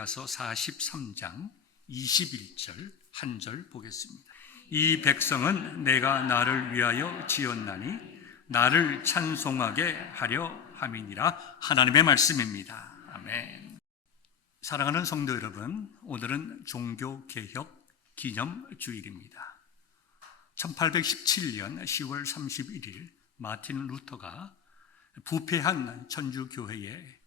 이사야서 43장 21절 한 절 보겠습니다. 이 백성은 내가 나를 위하여 지었나니 나를 찬송하게 하려 함이니라. 하나님의 말씀입니다. 아멘. 사랑하는 성도 여러분, 오늘은 종교개혁 기념주일입니다. 1817년 10월 31일 마틴 루터가 부패한 천주교회에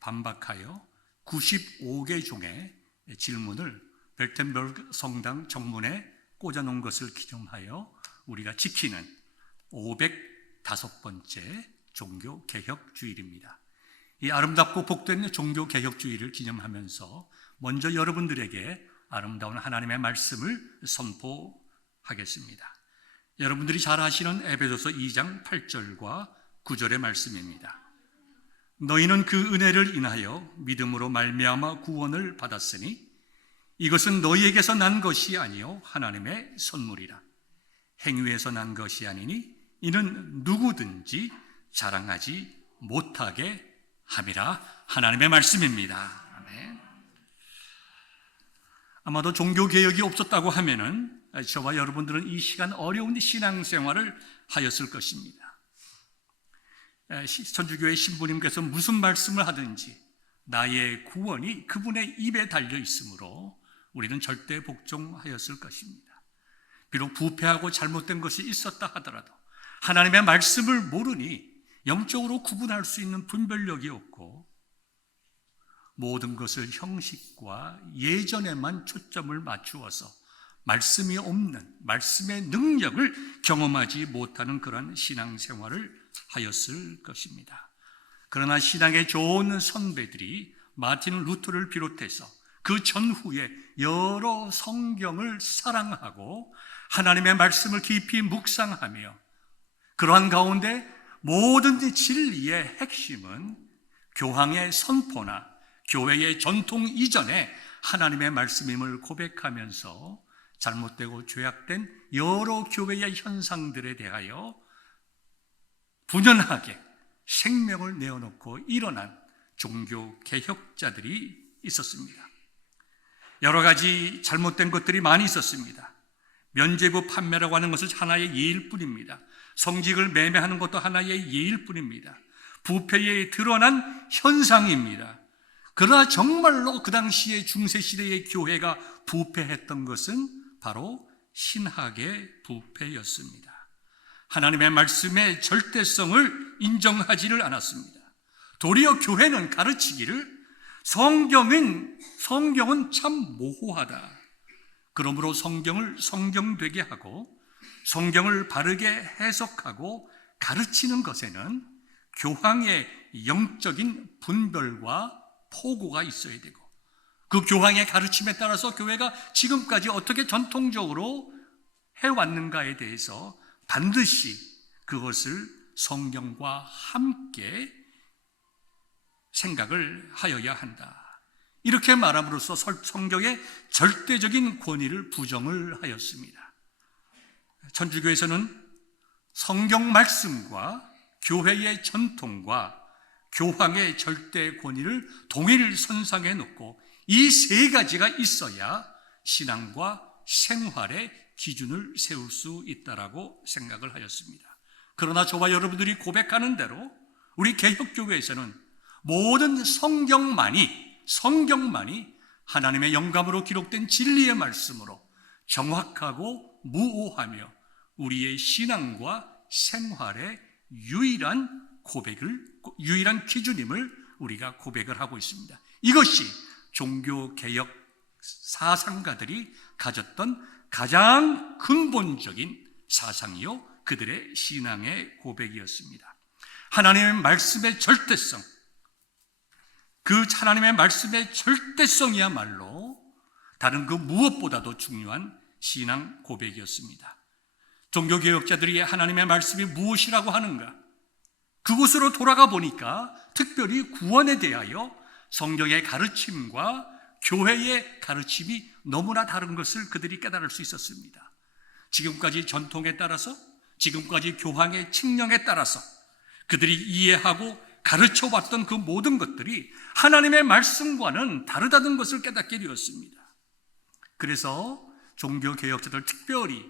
반박하여 95개 종의 질문을 벨텐버그 성당 정문에 꽂아놓은 것을 기념하여 우리가 지키는 505번째 종교개혁주일입니다. 이 아름답고 복된 종교개혁주일을 기념하면서 먼저 여러분들에게 아름다운 하나님의 말씀을 선포하겠습니다. 여러분들이 잘 아시는 에베소서 2장 8절과 9절의 말씀입니다. 너희는 그 은혜를 인하여 믿음으로 말미암아 구원을 받았으니 이것은 너희에게서 난 것이 아니요 하나님의 선물이라. 행위에서 난 것이 아니니 이는 누구든지 자랑하지 못하게 함이라. 하나님의 말씀입니다. 아멘. 아마도 종교개혁이 없었다고 하면은 저와 여러분들은 이 시간 어려운 신앙생활을 하였을 것입니다. 천주교회 신부님께서 무슨 말씀을 하든지 나의 구원이 그분의 입에 달려 있으므로 우리는 절대 복종하였을 것입니다. 비록 부패하고 잘못된 것이 있었다 하더라도 하나님의 말씀을 모르니 영적으로 구분할 수 있는 분별력이 없고 모든 것을 형식과 예전에만 초점을 맞추어서 말씀이 없는, 말씀의 능력을 경험하지 못하는 그런 신앙생활을 하였을 것입니다. 그러나 신앙의 좋은 선배들이 마틴 루터를 비롯해서 그 전후에 여러 성경을 사랑하고 하나님의 말씀을 깊이 묵상하며 그러한 가운데 모든 진리의 핵심은 교황의 선포나 교회의 전통 이전에 하나님의 말씀임을 고백하면서 잘못되고 죄악된 여러 교회의 현상들에 대하여 분연하게 생명을 내어놓고 일어난 종교 개혁자들이 있었습니다. 여러 가지 잘못된 것들이 많이 있었습니다. 면죄부 판매라고 하는 것은 하나의 예일 뿐입니다. 성직을 매매하는 것도 하나의 예일 뿐입니다. 부패에 드러난 현상입니다. 그러나 정말로 그 당시의 중세시대의 교회가 부패했던 것은 바로 신학의 부패였습니다. 하나님의 말씀의 절대성을 인정하지를 않았습니다. 도리어 교회는 가르치기를 성경은 참 모호하다. 그러므로 성경을 성경되게 하고 성경을 바르게 해석하고 가르치는 것에는 교황의 영적인 분별과 포고가 있어야 되고 그 교황의 가르침에 따라서 교회가 지금까지 어떻게 전통적으로 해왔는가에 대해서 반드시 그것을 성경과 함께 생각을 하여야 한다. 이렇게 말함으로써 성경의 절대적인 권위를 부정을 하였습니다. 천주교에서는 성경 말씀과 교회의 전통과 교황의 절대 권위를 동일 선상에 놓고 이 세 가지가 있어야 신앙과 생활의 기준을 세울 수 있다라고 생각을 하였습니다. 그러나 저와 여러분들이 고백하는 대로 우리 개혁교회에서는 모든 성경만이 하나님의 영감으로 기록된 진리의 말씀으로 정확하고 무오하며 우리의 신앙과 생활의 유일한 기준임을 우리가 고백을 하고 있습니다. 이것이 종교개혁 사상가들이 가졌던 가장 근본적인 사상이요 그들의 신앙의 고백이었습니다. 하나님의 말씀의 절대성, 그 하나님의 말씀의 절대성이야말로 다른 그 무엇보다도 중요한 신앙 고백이었습니다. 종교개혁자들이 하나님의 말씀이 무엇이라고 하는가? 그곳으로 돌아가 보니까 특별히 구원에 대하여 성경의 가르침과 교회의 가르침이 너무나 다른 것을 그들이 깨달을 수 있었습니다. 지금까지 전통에 따라서, 지금까지 교황의 칙령에 따라서 그들이 이해하고 가르쳐 왔던 그 모든 것들이 하나님의 말씀과는 다르다는 것을 깨닫게 되었습니다. 그래서 종교개혁자들, 특별히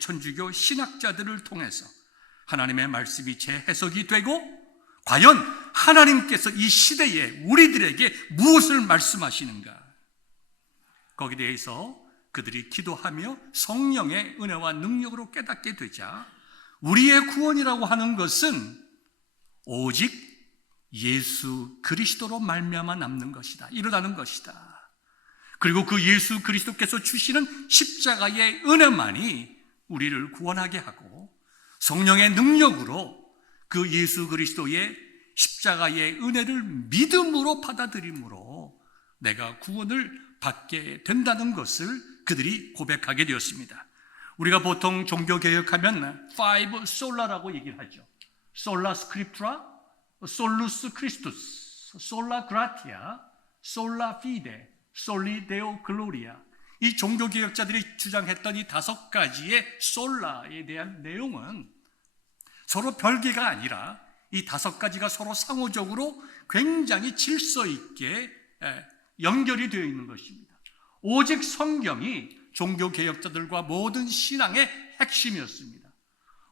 천주교 신학자들을 통해서 하나님의 말씀이 재해석이 되고 과연 하나님께서 이 시대에 우리들에게 무엇을 말씀하시는가, 거기에 대해서 그들이 기도하며 성령의 은혜와 능력으로 깨닫게 되자 우리의 구원이라고 하는 것은 오직 예수 그리스도로 말미암아 남는 것이다, 일어나는 것이다. 그리고 그 예수 그리스도께서 주시는 십자가의 은혜만이 우리를 구원하게 하고 성령의 능력으로 그 예수 그리스도의 십자가의 은혜를 믿음으로 받아들임으로 내가 구원을 받게 된다는 것을 그들이 고백하게 되었습니다. 우리가 보통 종교개혁하면 파이브 솔라라고 얘기를 하죠. 솔라 스크립투라, 솔루스 크리스투스, 솔라 그라티아, 솔라 피데, 솔리 데오 글로리아. 이 종교개혁자들이 주장했던 이 5가지의 솔라에 대한 내용은 서로 별개가 아니라 이 5가지가 서로 상호적으로 굉장히 질서 있게 연결이 되어 있는 것입니다. 오직 성경이 종교개혁자들과 모든 신앙의 핵심이었습니다.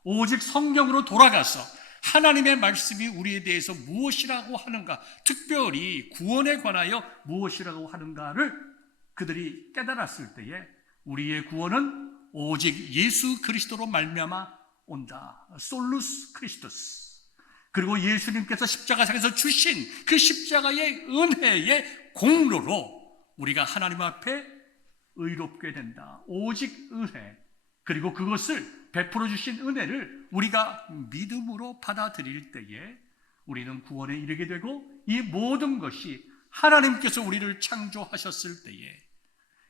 오직 성경으로 돌아가서 하나님의 말씀이 우리에 대해서 무엇이라고 하는가, 특별히 구원에 관하여 무엇이라고 하는가를 그들이 깨달았을 때에 우리의 구원은 오직 예수 그리스도로 말미암아 온다. 솔루스 크리스토스. 그리고 예수님께서 십자가상에서 주신 그 십자가의 은혜의 공로로 우리가 하나님 앞에 의롭게 된다. 오직 은혜. 그리고 그것을 베풀어 주신 은혜를 우리가 믿음으로 받아들일 때에 우리는 구원에 이르게 되고 이 모든 것이 하나님께서 우리를 창조하셨을 때에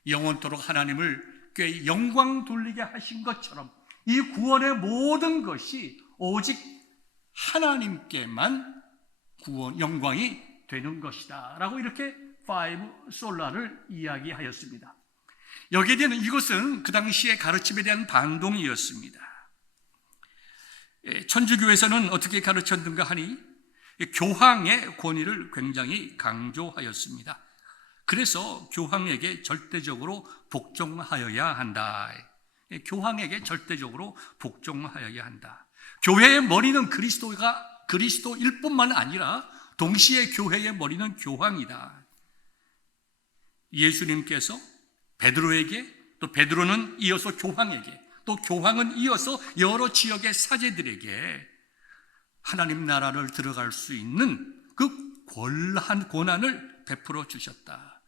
영원토록 하나님을 꽤 영광 돌리게 하신 것처럼 이 구원의 모든 것이 오직 하나님께만 구원, 영광이 되는 것이다 라고 이렇게 파이브 솔라를 이야기하였습니다. 여기에 대한 이것은 그 당시의 가르침에 대한 반동이었습니다. 천주교에서는 어떻게 가르쳤는가 하니 교황의 권위를 굉장히 강조하였습니다. 그래서 교황에게 절대적으로 복종하여야 한다. 교황에게 절대적으로 복종하여야 한다. 교회의 머리는 그리스도일 뿐만 아니라 동시에 교회의 머리는 교황이다. 예수님께서 베드로에게, 또 베드로는 이어서 교황에게, 또 교황은 이어서 여러 지역의 사제들에게 하나님 나라를 들어갈 수 있는 그 권한을 베풀어 주셨다.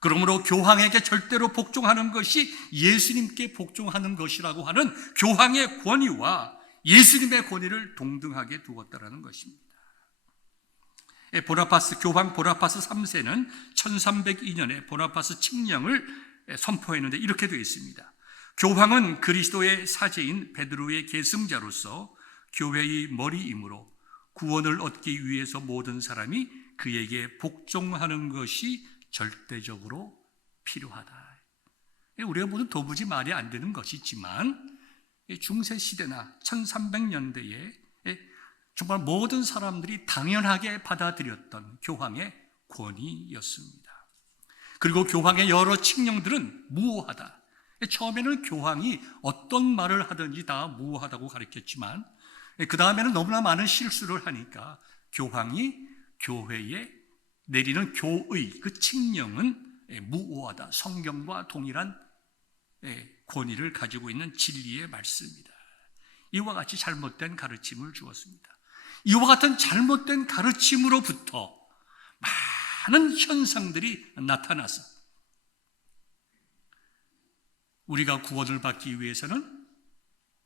그러므로 교황에게 절대로 복종하는 것이 예수님께 복종하는 것이라고 하는 교황의 권위와 예수님의 권위를 동등하게 두었다는 것입니다. 교황 보나파스 3세는 1302년에 보나파스 칙령을 선포했는데 이렇게 되어 있습니다. 교황은 그리스도의 사제인 베드로의 계승자로서 교회의 머리이므로 구원을 얻기 위해서 모든 사람이 그에게 복종하는 것이 절대적으로 필요하다. 우리가 모두 도무지 말이 안 되는 것이지만 중세시대나 1300년대에 정말 모든 사람들이 당연하게 받아들였던 교황의 권위였습니다. 그리고 교황의 여러 칙령들은 무오하다. 처음에는 교황이 어떤 말을 하든지 다 무오하다고 가르쳤지만 그 다음에는 너무나 많은 실수를 하니까 교황이 교회에 내리는 교의, 그 칙령은 무오하다. 성경과 동일한 권위를 가지고 있는 진리의 말씀입니다. 이와 같이 잘못된 가르침을 주었습니다. 이와 같은 잘못된 가르침으로부터 많은 현상들이 나타나서 우리가 구원을 받기 위해서는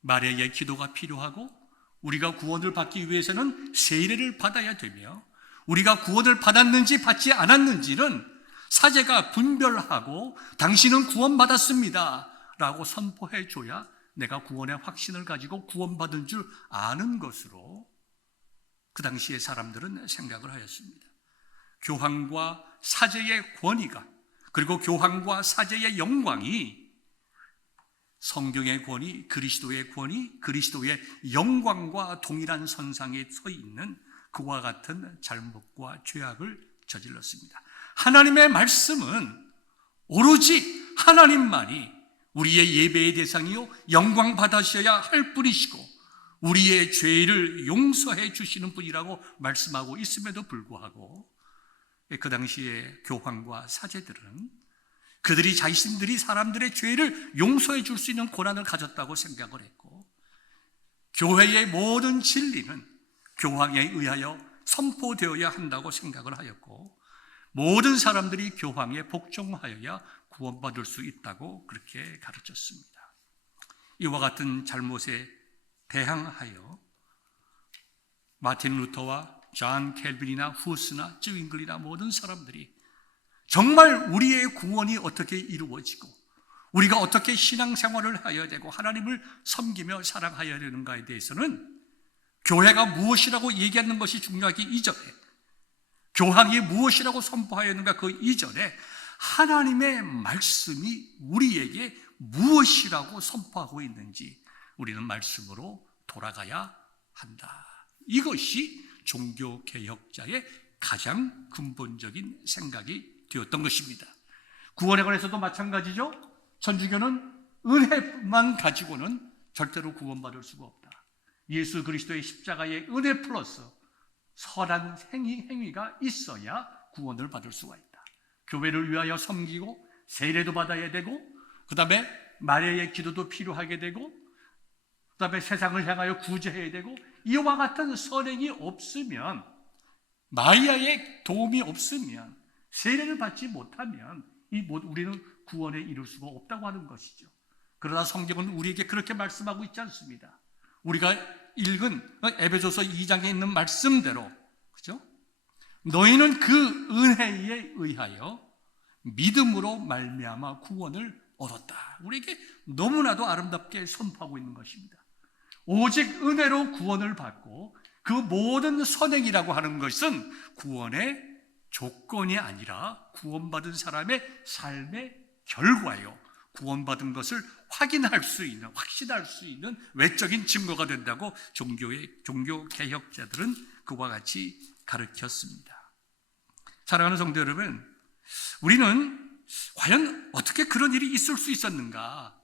마리아의 기도가 필요하고 우리가 구원을 받기 위해서는 세례를 받아야 되며 우리가 구원을 받았는지 받지 않았는지는 사제가 분별하고 당신은 구원받았습니다 라고 선포해 줘야 내가 구원의 확신을 가지고 구원받은 줄 아는 것으로 그 당시의 사람들은 생각을 하였습니다. 교황과 사제의 권위가, 그리고 교황과 사제의 영광이 성경의 권위, 그리스도의 권위, 그리스도의 영광과 동일한 선상에 서 있는 그와 같은 잘못과 죄악을 저질렀습니다. 하나님의 말씀은 오로지 하나님만이 우리의 예배의 대상이요 영광 받으셔야 할 분이시고 우리의 죄를 용서해 주시는 분이라고 말씀하고 있음에도 불구하고 그 당시에 교황과 사제들은 그들이 자신들이 사람들의 죄를 용서해 줄 수 있는 권한을 가졌다고 생각을 했고 교회의 모든 진리는 교황에 의하여 선포되어야 한다고 생각을 하였고 모든 사람들이 교황에 복종하여야 구원받을 수 있다고 그렇게 가르쳤습니다. 이와 같은 잘못에 대항하여 마틴 루터와 존 켈빈이나 후스나 쯔윙글이나 모든 사람들이 정말 우리의 구원이 어떻게 이루어지고 우리가 어떻게 신앙생활을 해야 되고 하나님을 섬기며 사랑해야 되는가에 대해서는 교회가 무엇이라고 얘기하는 것이 중요하기 이전에 교황이 무엇이라고 선포하였는가 그 이전에 하나님의 말씀이 우리에게 무엇이라고 선포하고 있는지 우리는 말씀으로 돌아가야 한다. 이것이 종교개혁자의 가장 근본적인 생각이 되었던 것입니다. 구원에 관해서도 마찬가지죠. 천주교는 은혜만 가지고는 절대로 구원받을 수가 없다. 예수 그리스도의 십자가의 은혜 플러스 선한 행위가 있어야 구원을 받을 수가 있다. 교회를 위하여 섬기고 세례도 받아야 되고 그 다음에 마리아의 기도도 필요하게 되고 그 다음에 세상을 향하여 구제해야 되고 이와 같은 선행이 없으면 마리아의 도움이 없으면 세례를 받지 못하면 우리는 구원에 이룰 수가 없다고 하는 것이죠. 그러나 성경은 우리에게 그렇게 말씀하고 있지 않습니다. 우리가 읽은 에베소서 2장에 있는 말씀대로 그죠? 너희는 그 은혜에 의하여 믿음으로 말미암아 구원을 얻었다. 우리에게 너무나도 아름답게 선포하고 있는 것입니다. 오직 은혜로 구원을 받고 그 모든 선행이라고 하는 것은 구원의 조건이 아니라 구원받은 사람의 삶의 결과요. 구원받은 것을 확인할 수 있는, 확신할 수 있는 외적인 증거가 된다고 종교 개혁자들은 그와 같이 가르쳤습니다. 사랑하는 성도 여러분, 우리는 과연 어떻게 그런 일이 있을 수 있었는가?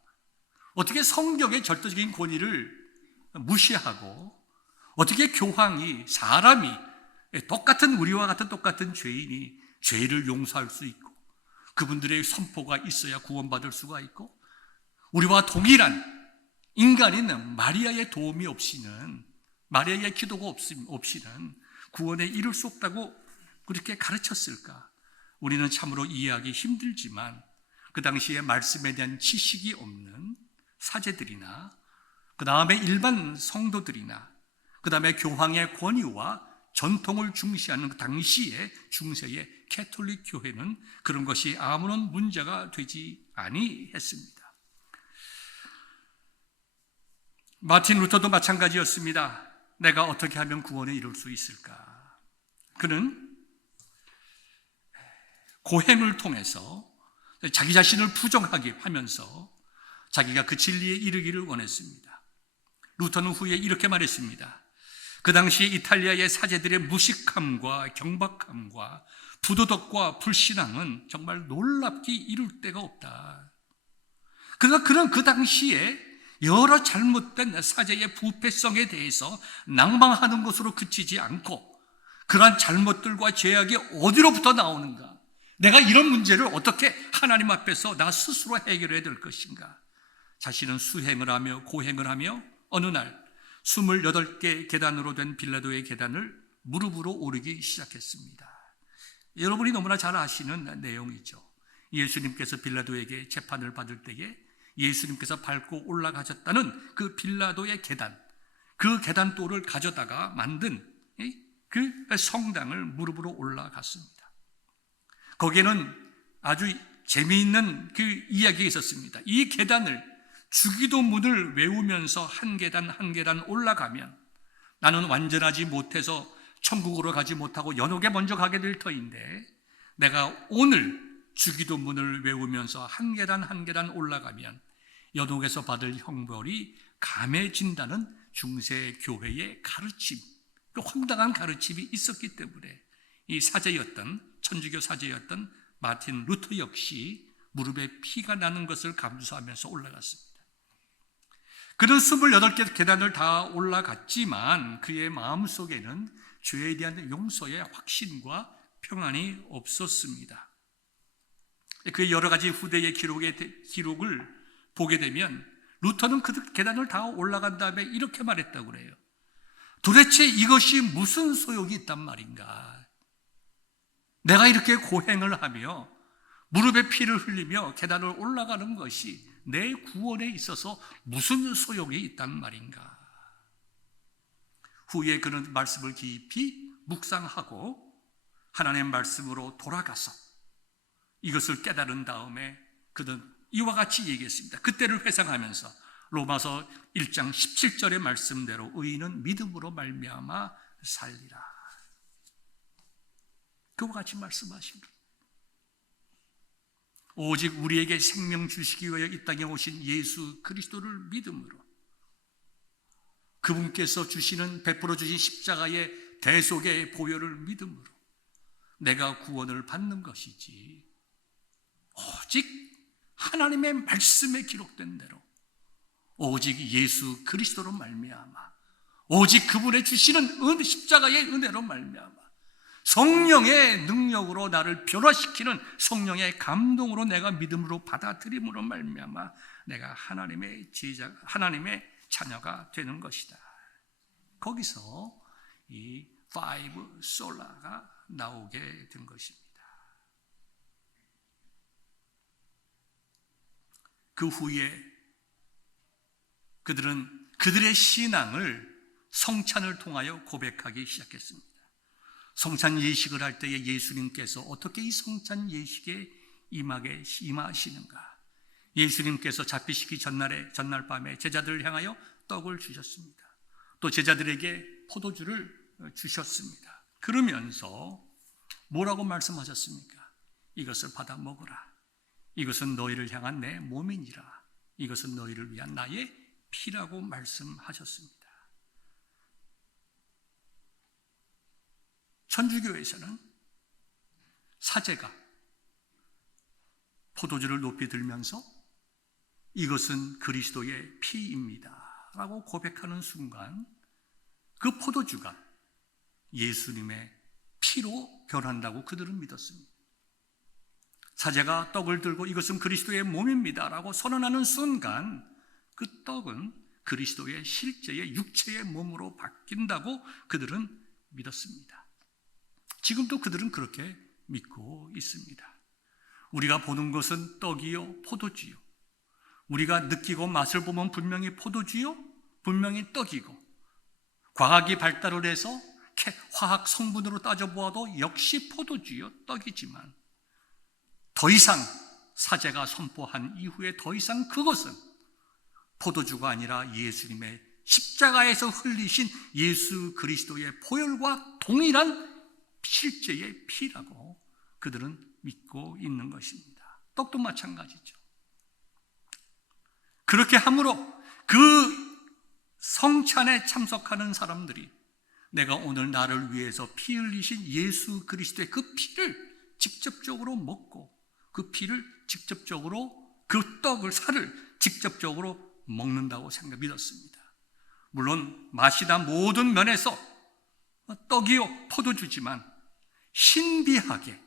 어떻게 성경의 절대적인 권위를 무시하고 어떻게 교황이 사람이 똑같은 우리와 같은 똑같은 죄인이 죄를 용서할 수 있고 그분들의 선포가 있어야 구원받을 수가 있고 우리와 동일한 인간인 마리아의 도움이 없이는 마리아의 기도가 없이는 구원에 이룰 수 없다고 그렇게 가르쳤을까? 우리는 참으로 이해하기 힘들지만 그 당시에 말씀에 대한 지식이 없는 사제들이나 그 다음에 일반 성도들이나 그 다음에 교황의 권위와 전통을 중시하는 그 당시의 중세의 캐톨릭 교회는 그런 것이 아무런 문제가 되지 아니했습니다. 마틴 루터도 마찬가지였습니다. 내가 어떻게 하면 구원에 이룰 수 있을까? 그는 고행을 통해서 자기 자신을 부정하게 하면서 자기가 그 진리에 이르기를 원했습니다. 루터는 후에 이렇게 말했습니다. 그 당시에 이탈리아의 사제들의 무식함과 경박함과 부도덕과 불신앙은 정말 놀랍게 이룰 데가 없다. 그러나 그는 그 당시에 여러 잘못된 사제의 부패성에 대해서 낭망하는 것으로 그치지 않고 그러한 잘못들과 죄악이 어디로부터 나오는가? 내가 이런 문제를 어떻게 하나님 앞에서 나 스스로 해결해야 될 것인가? 자신은 수행을 하며 고행을 하며 어느 날 28개 계단으로 된 빌라도의 계단을 무릎으로 오르기 시작했습니다. 여러분이 너무나 잘 아시는 내용이죠. 예수님께서 빌라도에게 재판을 받을 때에 예수님께서 밟고 올라가셨다는 그 빌라도의 계단, 그 계단돌을 가져다가 만든 그 성당을 무릎으로 올라갔습니다. 거기에는 아주 재미있는 그 이야기가 있었습니다. 이 계단을 주기도문을 외우면서 한 계단 한 계단 올라가면 나는 완전하지 못해서 천국으로 가지 못하고 연옥에 먼저 가게 될 터인데 내가 오늘 주기도문을 외우면서 한 계단 한 계단 올라가면 연옥에서 받을 형벌이 감해진다는 중세 교회의 가르침, 그 황당한 가르침이 있었기 때문에 이 사제였던, 천주교 사제였던 마틴 루터 역시 무릎에 피가 나는 것을 감수하면서 올라갔습니다. 그는 28개 계단을 다 올라갔지만 그의 마음속에는 죄에 대한 용서의 확신과 평안이 없었습니다. 그의 여러 가지 후대의 기록을 보게 되면 루터는 그 계단을 다 올라간 다음에 이렇게 말했다고 그래요. 도대체 이것이 무슨 소용이 있단 말인가? 내가 이렇게 고행을 하며 무릎에 피를 흘리며 계단을 올라가는 것이 내 구원에 있어서 무슨 소용이 있단 말인가? 후에 그는 말씀을 깊이 묵상하고 하나님의 말씀으로 돌아가서 이것을 깨달은 다음에 그는 이와 같이 얘기했습니다. 그때를 회상하면서 로마서 1장 17절의 말씀대로 의인은 믿음으로 말미암아 살리라. 그와 같이 말씀하시는 오직 우리에게 생명 주시기 위하여 이 땅에 오신 예수 그리스도를 믿음으로 그분께서 베풀어 주신 십자가의 대속의 보혈을 믿음으로 내가 구원을 받는 것이지, 오직 하나님의 말씀에 기록된 대로 오직 예수 그리스도로 말미암아 오직 그분의 주시는 십자가의 은혜로 말미암아 성령의 능력으로 나를 변화시키는 성령의 감동으로 내가 믿음으로 받아들임으로 말미암아 내가 하나님의 자녀가 되는 것이다. 거기서 이 파이브 솔라가 나오게 된 것입니다. 그 후에 그들은 그들의 신앙을 성찬을 통하여 고백하기 시작했습니다. 성찬 예식을 할 때에 예수님께서 어떻게 이 성찬 예식에 임하시는가? 예수님께서 잡히시기 전날 밤에 제자들을 향하여 떡을 주셨습니다. 또 제자들에게 포도주를 주셨습니다. 그러면서 뭐라고 말씀하셨습니까? 이것을 받아 먹으라. 이것은 너희를 향한 내 몸이니라. 이것은 너희를 위한 나의 피라고 말씀하셨습니다. 천주교에서는 사제가 포도주를 높이 들면서 이것은 그리스도의 피입니다 라고 고백하는 순간 그 포도주가 예수님의 피로 변한다고 그들은 믿었습니다. 사제가 떡을 들고 이것은 그리스도의 몸입니다 라고 선언하는 순간 그 떡은 그리스도의 실제의 육체의 몸으로 바뀐다고 그들은 믿었습니다. 지금도 그들은 그렇게 믿고 있습니다. 우리가 보는 것은 떡이요 포도주요, 우리가 느끼고 맛을 보면 분명히 포도주요 분명히 떡이고, 과학이 발달을 해서 화학 성분으로 따져보아도 역시 포도주요 떡이지만 더 이상 사제가 선포한 이후에 더 이상 그것은 포도주가 아니라 예수님의 십자가에서 흘리신 예수 그리스도의 보혈과 동일한 실제의 피라고 그들은 믿고 있는 것입니다. 떡도 마찬가지죠. 그렇게 함으로 그 성찬에 참석하는 사람들이 내가 오늘 나를 위해서 피 흘리신 예수 그리스도의 그 피를 직접적으로 먹고 그 피를 직접적으로 그 떡을 살을 직접적으로 먹는다고 믿었습니다. 물론 맛이나 모든 면에서 떡이요 포도주지만 신비하게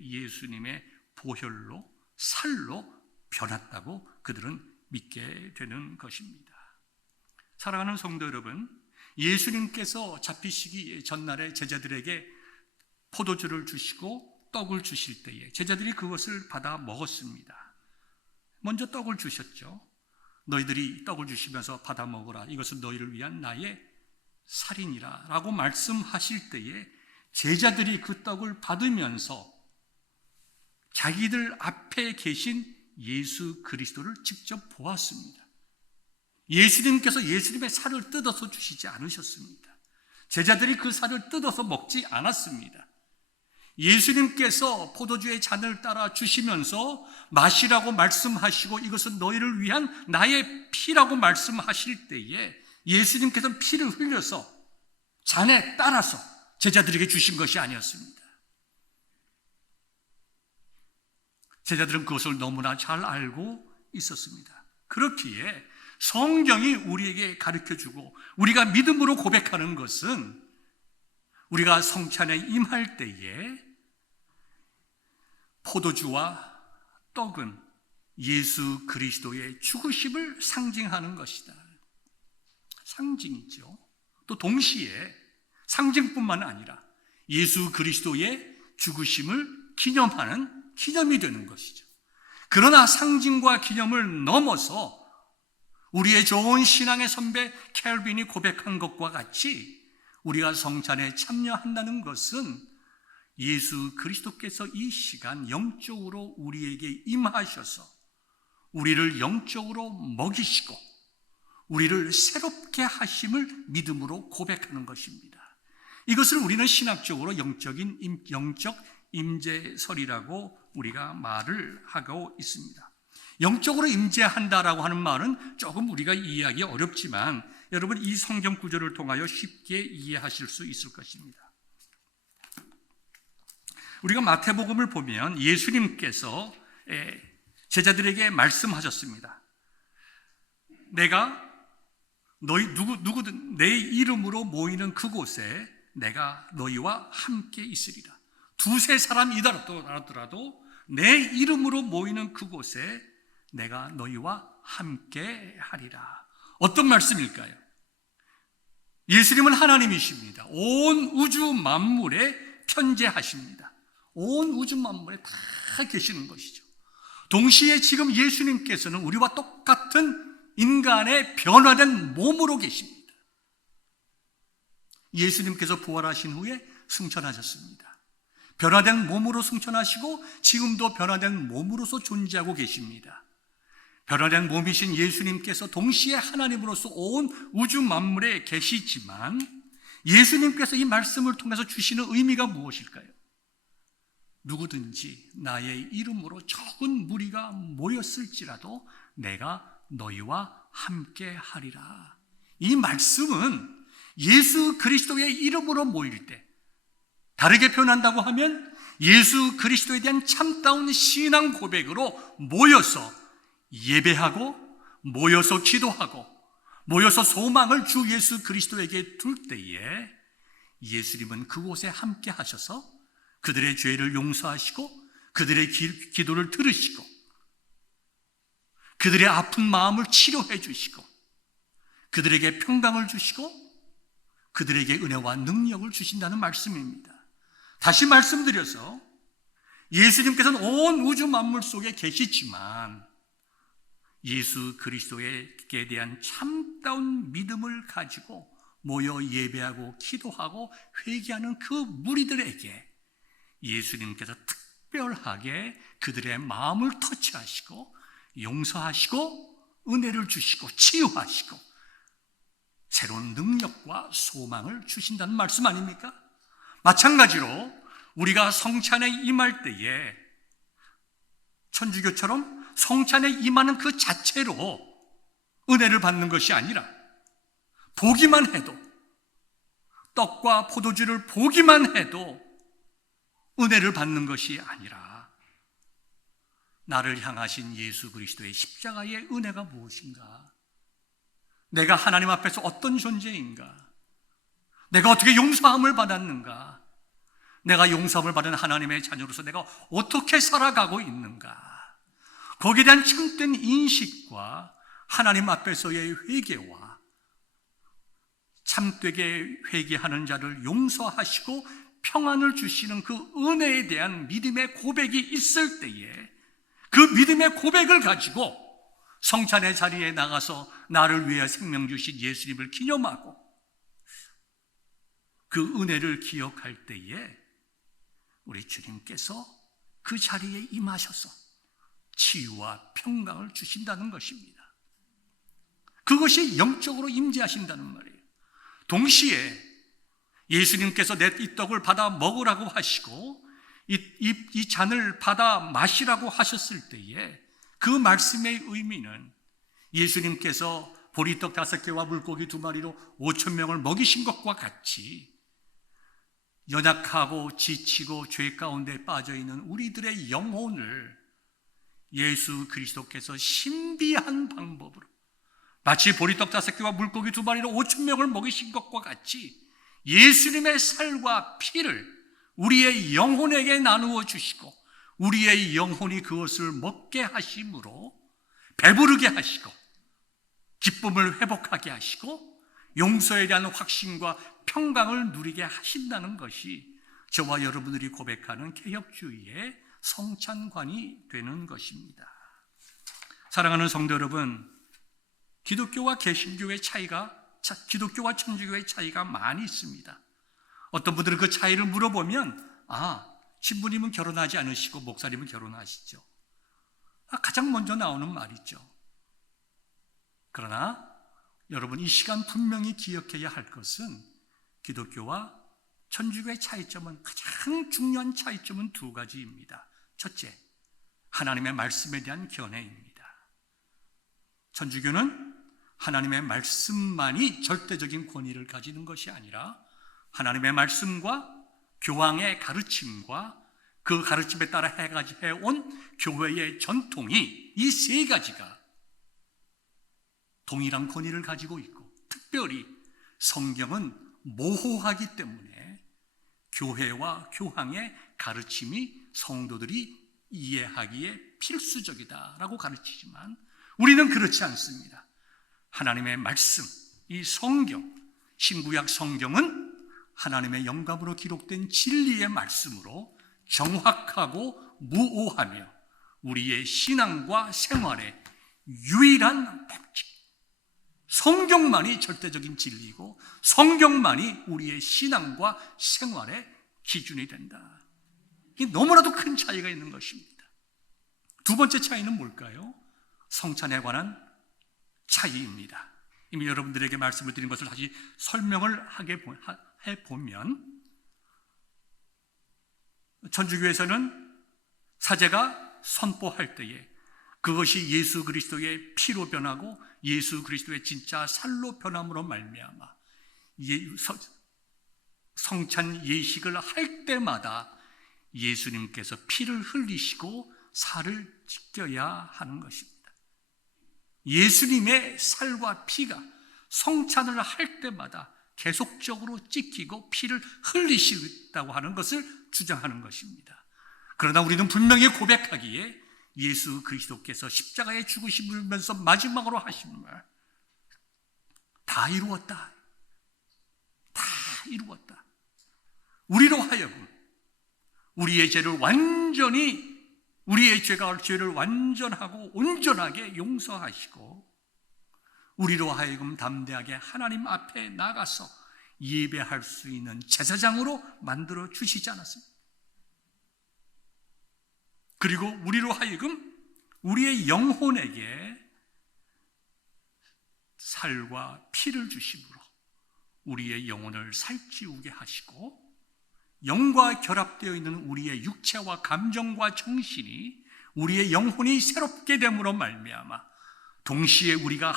예수님의 보혈로 살로 변했다고 그들은 믿게 되는 것입니다. 사랑하는 성도 여러분, 예수님께서 잡히시기 전날에 제자들에게 포도주를 주시고 떡을 주실 때에 제자들이 그것을 받아 먹었습니다. 먼저 떡을 주셨죠. 너희들이 떡을 주시면서 받아 먹으라. 이것은 너희를 위한 나의 살이니라 라고 말씀하실 때에 제자들이 그 떡을 받으면서 자기들 앞에 계신 예수 그리스도를 직접 보았습니다. 예수님께서 예수님의 살을 뜯어서 주시지 않으셨습니다. 제자들이 그 살을 뜯어서 먹지 않았습니다. 예수님께서 포도주의 잔을 따라 주시면서 마시라고 말씀하시고 이것은 너희를 위한 나의 피라고 말씀하실 때에 예수님께서는 피를 흘려서 잔에 따라서 제자들에게 주신 것이 아니었습니다. 제자들은 그것을 너무나 잘 알고 있었습니다. 그렇기에 성경이 우리에게 가르쳐주고 우리가 믿음으로 고백하는 것은 우리가 성찬에 임할 때에 포도주와 떡은 예수 그리스도의 죽으심을 상징하는 것이다. 상징이죠. 또 동시에 상징뿐만 아니라 예수 그리스도의 죽으심을 기념하는 기념이 되는 것이죠. 그러나 상징과 기념을 넘어서 우리의 좋은 신앙의 선배 켈빈이 고백한 것과 같이 우리가 성찬에 참여한다는 것은 예수 그리스도께서 이 시간 영적으로 우리에게 임하셔서 우리를 영적으로 먹이시고 우리를 새롭게 하심을 믿음으로 고백하는 것입니다. 이것을 우리는 신학적으로 영적 임재설이라고 우리가 말을 하고 있습니다. 영적으로 임재한다라고 하는 말은 조금 우리가 이해하기 어렵지만 여러분 이 성경 구절을 통하여 쉽게 이해하실 수 있을 것입니다. 우리가 마태복음을 보면 예수님께서 제자들에게 말씀하셨습니다. 내가 누구든 내 이름으로 모이는 그곳에 내가 너희와 함께 있으리라. 두세 사람이더라도 내 이름으로 모이는 그곳에 내가 너희와 함께 하리라. 어떤 말씀일까요? 예수님은 하나님이십니다. 온 우주 만물에 편재하십니다. 온 우주 만물에 다 계시는 것이죠. 동시에 지금 예수님께서는 우리와 똑같은 인간의 변화된 몸으로 계십니다. 예수님께서 부활하신 후에 승천하셨습니다. 변화된 몸으로 승천하시고 지금도 변화된 몸으로서 존재하고 계십니다. 변화된 몸이신 예수님께서 동시에 하나님으로서 온 우주 만물에 계시지만 예수님께서 이 말씀을 통해서 주시는 의미가 무엇일까요? 누구든지 나의 이름으로 적은 무리가 모였을지라도 내가 너희와 함께 하리라. 이 말씀은 예수 그리스도의 이름으로 모일 때, 다르게 표현한다고 하면 예수 그리스도에 대한 참다운 신앙 고백으로 모여서 예배하고 모여서 기도하고 모여서 소망을 주 예수 그리스도에게 둘 때에 예수님은 그곳에 함께 하셔서 그들의 죄를 용서하시고 그들의 기도를 들으시고 그들의 아픈 마음을 치료해 주시고 그들에게 평강을 주시고 그들에게 은혜와 능력을 주신다는 말씀입니다. 다시 말씀드려서 예수님께서는 온 우주 만물 속에 계시지만 예수 그리스도에게 대한 참다운 믿음을 가지고 모여 예배하고 기도하고 회개하는 그 무리들에게 예수님께서 특별하게 그들의 마음을 터치하시고 용서하시고 은혜를 주시고 치유하시고 새로운 능력과 소망을 주신다는 말씀 아닙니까? 마찬가지로 우리가 성찬에 임할 때에 천주교처럼 성찬에 임하는 그 자체로 은혜를 받는 것이 아니라 보기만 해도 떡과 포도주를 보기만 해도 은혜를 받는 것이 아니라 나를 향하신 예수 그리스도의 십자가의 은혜가 무엇인가? 내가 하나님 앞에서 어떤 존재인가? 내가 어떻게 용서함을 받았는가? 내가 용서함을 받은 하나님의 자녀로서 내가 어떻게 살아가고 있는가? 거기에 대한 참된 인식과 하나님 앞에서의 회개와 참되게 회개하는 자를 용서하시고 평안을 주시는 그 은혜에 대한 믿음의 고백이 있을 때에 그 믿음의 고백을 가지고 성찬의 자리에 나가서 나를 위해 생명 주신 예수님을 기념하고 그 은혜를 기억할 때에 우리 주님께서 그 자리에 임하셔서 치유와 평강을 주신다는 것입니다. 그것이 영적으로 임재하신다는 말이에요. 동시에 예수님께서 내 이 떡을 받아 먹으라고 하시고 이 잔을 받아 마시라고 하셨을 때에 그 말씀의 의미는 예수님께서 보리떡 5개와 물고기 2마리로 5,000명을 먹이신 것과 같이 연약하고 지치고 죄 가운데 빠져있는 우리들의 영혼을 예수 그리스도께서 신비한 방법으로 마치 보리떡 5개와 물고기 2마리로 5,000명을 먹이신 것과 같이 예수님의 살과 피를 우리의 영혼에게 나누어 주시고 우리의 영혼이 그것을 먹게 하심으로 배부르게 하시고 기쁨을 회복하게 하시고 용서에 대한 확신과 평강을 누리게 하신다는 것이 저와 여러분들이 고백하는 개혁주의의 성찬관이 되는 것입니다. 사랑하는 성도 여러분, 기독교와 개신교의 기독교와 천주교의 차이가 많이 있습니다. 어떤 분들은 그 차이를 물어보면 신부님은 결혼하지 않으시고 목사님은 결혼하시죠. 가장 먼저 나오는 말이죠. 그러나 여러분, 이 시간 분명히 기억해야 할 것은 기독교와 천주교의 차이점은, 가장 중요한 차이점은 2가지입니다. 첫째, 하나님의 말씀에 대한 견해입니다. 천주교는 하나님의 말씀만이 절대적인 권위를 가지는 것이 아니라 하나님의 말씀과 교황의 가르침과 그 가르침에 따라 해온 교회의 전통이, 이 3가지가 동일한 권위를 가지고 있고, 특별히 성경은 모호하기 때문에 교회와 교황의 가르침이 성도들이 이해하기에 필수적이다라고 가르치지만 우리는 그렇지 않습니다. 하나님의 말씀, 이 성경, 신구약 성경은 하나님의 영감으로 기록된 진리의 말씀으로 정확하고 무오하며 우리의 신앙과 생활의 유일한 법칙, 성경만이 절대적인 진리이고 성경만이 우리의 신앙과 생활의 기준이 된다. 이게 너무나도 큰 차이가 있는 것입니다. 2번째 차이는 뭘까요? 성찬에 관한 차이입니다. 이미 여러분들에게 말씀을 드린 것을 다시 설명을 해보면, 천주교에서는 사제가 선포할 때에 그것이 예수 그리스도의 피로 변하고 예수 그리스도의 진짜 살로 변함으로 말미암아 성찬 예식을 할 때마다 예수님께서 피를 흘리시고 살을 찢겨야 하는 것입니다. 예수님의 살과 피가 성찬을 할 때마다 계속적으로 찢기고 피를 흘리시다고 하는 것을 주장하는 것입니다. 그러나 우리는 분명히 고백하기에 예수 그리스도께서 십자가에 죽으시면서 마지막으로 하신 말, 다 이루었다, 다 이루었다. 우리로 하여금 우리의 죄를 완전하고 온전하게 용서하시고 우리로 하여금 담대하게 하나님 앞에 나가서 예배할 수 있는 제사장으로 만들어 주시지 않았습니까? 그리고 우리로 하여금 우리의 영혼에게 살과 피를 주심으로 우리의 영혼을 살찌우게 하시고 영과 결합되어 있는 우리의 육체와 감정과 정신이, 우리의 영혼이 새롭게 됨으로 말미암아 동시에 우리가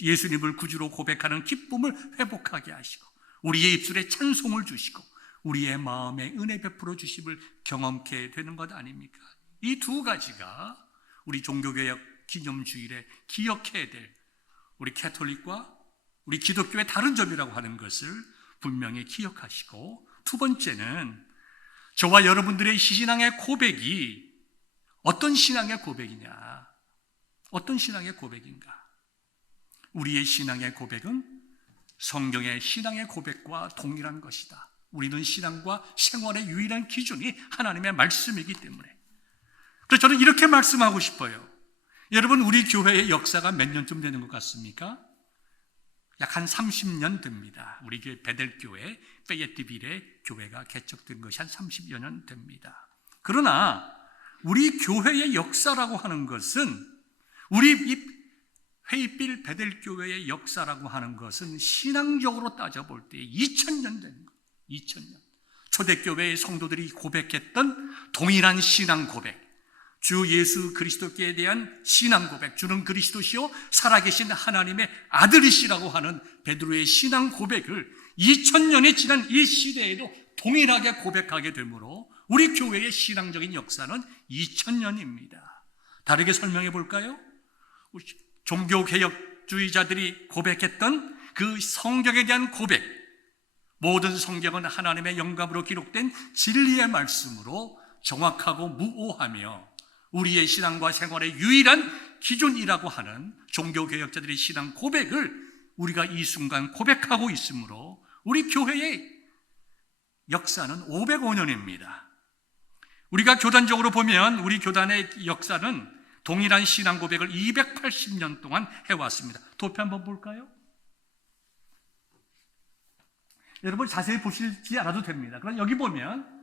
예수님을 구주로 고백하는 기쁨을 회복하게 하시고 우리의 입술에 찬송을 주시고 우리의 마음에 은혜 베풀어 주심을 경험케 되는 것 아닙니까? 이 2가지가 우리 종교개혁 기념주일에 기억해야 될 우리 캐톨릭과 우리 기독교의 다른 점이라고 하는 것을 분명히 기억하시고, 2번째는 저와 여러분들의 신앙의 고백이 어떤 신앙의 고백이냐, 어떤 신앙의 고백인가? 우리의 신앙의 고백은 성경의 신앙의 고백과 동일한 것이다. 우리는 신앙과 생활의 유일한 기준이 하나님의 말씀이기 때문에. 그래서 저는 이렇게 말씀하고 싶어요. 여러분, 우리 교회의 역사가 몇 년쯤 되는 것 같습니까? 약 한 30년 됩니다. 우리 교회 베델교회 페예티빌의 교회가 개척된 것이 한 30여 년 됩니다. 그러나 우리 교회의 역사라고 하는 것은, 우리 이 페예티빌 베델교회의 역사라고 하는 것은 신앙적으로 따져볼 때 2000년 된 거예요. 2000년. 초대교회의 성도들이 고백했던 동일한 신앙 고백, 주 예수 그리스도께 대한 신앙 고백, 주는 그리스도시요 살아계신 하나님의 아들이시라고 하는 베드로의 신앙 고백을 2000년이 지난 이 시대에도 동일하게 고백하게 되므로 우리 교회의 신앙적인 역사는 2000년입니다. 다르게 설명해 볼까요? 종교개혁주의자들이 고백했던 그 성경에 대한 고백, 모든 성경은 하나님의 영감으로 기록된 진리의 말씀으로 정확하고 무오하며 우리의 신앙과 생활의 유일한 기준이라고 하는 종교개혁자들의 신앙 고백을 우리가 이 순간 고백하고 있으므로 우리 교회의 역사는 505년입니다. 우리가 교단적으로 보면 우리 교단의 역사는 동일한 신앙 고백을 280년 동안 해왔습니다. 도표 한번 볼까요? 여러분 자세히 보시지 않아도 됩니다. 그럼 여기 보면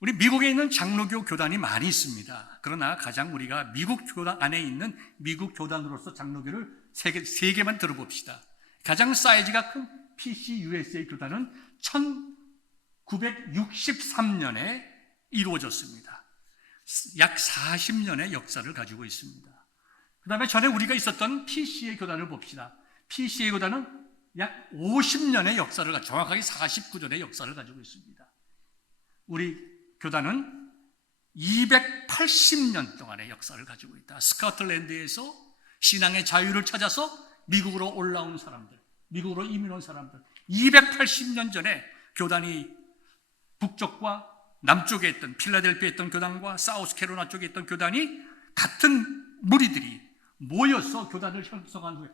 우리 미국에 있는 장로교 교단이 많이 있습니다. 그러나 가장 우리가 미국 교단 안에 있는 미국 교단으로서 장로교를 세 개만 들어봅시다. 가장 사이즈가 큰 PCUSA 교단은 1963년에 이루어졌습니다. 약 40년의 역사를 가지고 있습니다. 그 다음에 전에 우리가 있었던 PCA 교단을 봅시다. PCA 교단은 약 50년의 역사를, 정확하게 49년의 역사를 가지고 있습니다. 우리 교단은 280년 동안의 역사를 가지고 있다. 스코틀랜드에서 신앙의 자유를 찾아서 미국으로 올라온 사람들, 미국으로 이민 온 사람들, 280년 전에 교단이 북쪽과 남쪽에 있던 필라델피아에 있던 교단과 사우스캐롤라이나 쪽에 있던 교단이 같은 무리들이 모여서 교단을 형성한 후에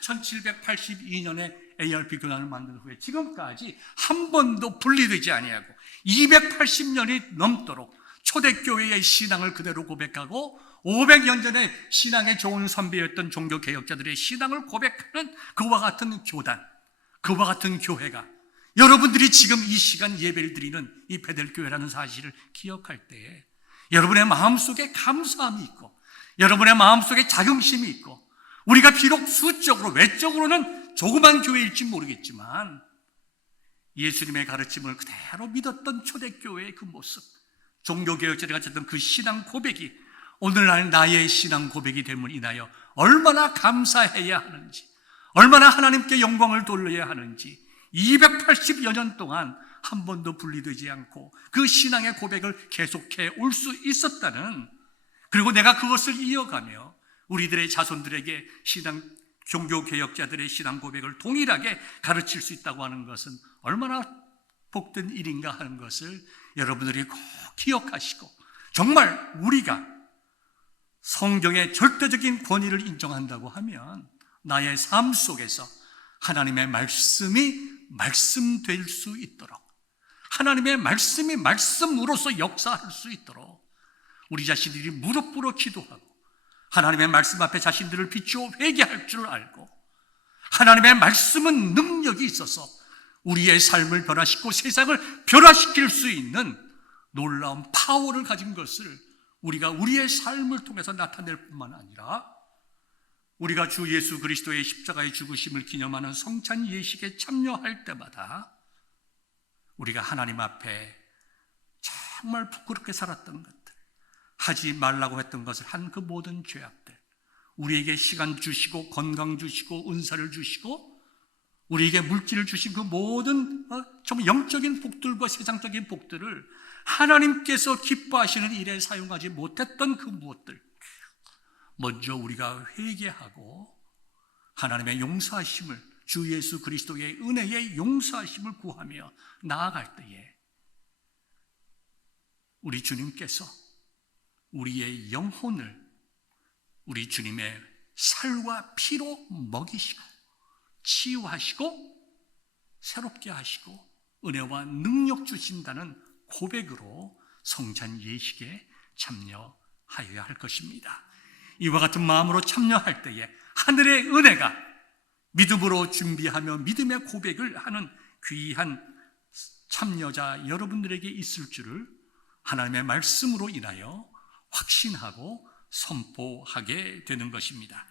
1782년에 ARP 교단을 만든 후에 지금까지 한 번도 분리되지 아니하고 280년이 넘도록 초대교회의 신앙을 그대로 고백하고 500년 전에 신앙의 좋은 선배였던 종교개혁자들의 신앙을 고백하는 그와 같은 교단, 그와 같은 교회가 여러분들이 지금 이 시간 예배를 드리는 이 베델교회라는 사실을 기억할 때에 여러분의 마음속에 감사함이 있고 여러분의 마음속에 자긍심이 있고 우리가 비록 수적으로 외적으로는 조그만 교회일지 모르겠지만 예수님의 가르침을 그대로 믿었던 초대교회의 그 모습, 종교개혁자들이 가졌던 그 신앙 고백이 오늘날 나의 신앙 고백이 됨을 인하여 얼마나 감사해야 하는지, 얼마나 하나님께 영광을 돌려야 하는지 280여 년 동안 한 번도 분리되지 않고 그 신앙의 고백을 계속해 올 수 있었다는, 그리고 내가 그것을 이어가며 우리들의 자손들에게 신앙, 종교개혁자들의 신앙 고백을 동일하게 가르칠 수 있다고 하는 것은 얼마나 복된 일인가 하는 것을 여러분들이 꼭 기억하시고, 정말 우리가 성경의 절대적인 권위를 인정한다고 하면 나의 삶 속에서 하나님의 말씀이 말씀될 수 있도록, 하나님의 말씀이 말씀으로서 역사할 수 있도록 우리 자신들이 무릎 꿇어 기도하고 하나님의 말씀 앞에 자신들을 비추어 회개할 줄 알고, 하나님의 말씀은 능력이 있어서 우리의 삶을 변화시키고 세상을 변화시킬 수 있는 놀라운 파워를 가진 것을 우리가 우리의 삶을 통해서 나타낼 뿐만 아니라 우리가 주 예수 그리스도의 십자가의 죽으심을 기념하는 성찬 예식에 참여할 때마다 우리가 하나님 앞에 정말 부끄럽게 살았던 것들, 하지 말라고 했던 것을 한 그 모든 죄악들, 우리에게 시간 주시고 건강 주시고 은사를 주시고 우리에게 물질을 주신 그 모든 좀 영적인 복들과 세상적인 복들을 하나님께서 기뻐하시는 일에 사용하지 못했던 그 무엇들, 먼저 우리가 회개하고 하나님의 용서하심을, 주 예수 그리스도의 은혜의 용서하심을 구하며 나아갈 때에 우리 주님께서 우리의 영혼을 우리 주님의 살과 피로 먹이시고 치유하시고 새롭게 하시고 은혜와 능력 주신다는 고백으로 성찬 예식에 참여하여야 할 것입니다. 이와 같은 마음으로 참여할 때에 하늘의 은혜가 믿음으로 준비하며 믿음의 고백을 하는 귀한 참여자 여러분들에게 있을 줄을 하나님의 말씀으로 인하여 확신하고 선포하게 되는 것입니다.